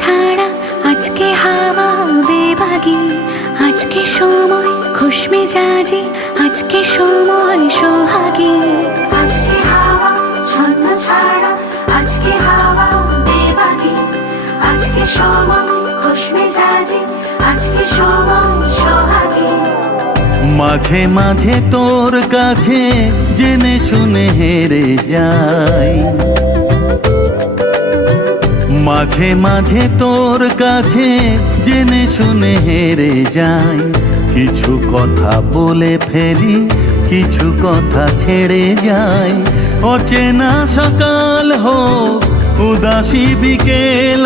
ছাড়া আজকে হাওয়া বেবাগি, আজকে সময় খুশ মেজাজি, আজকে সময় সোহাগী। আজকে হাওয়া ছন্ন ছাড়া, আজকে হাওয়া বেবাগি, আজকে সময় খুশ মেজাজি, আজকে সময় সোহাগী। মাঝে মাঝে তোর কাছে জেনে শুনে হেরে যাই, মাঝে মাঝে তোর কাছে জেনে শুনে হেরে যাই। কিছু কথা বলে ফেলি, কিছু কথা ছেড়ে যাই। অচেনা সকাল হোক উদাসী বিকেল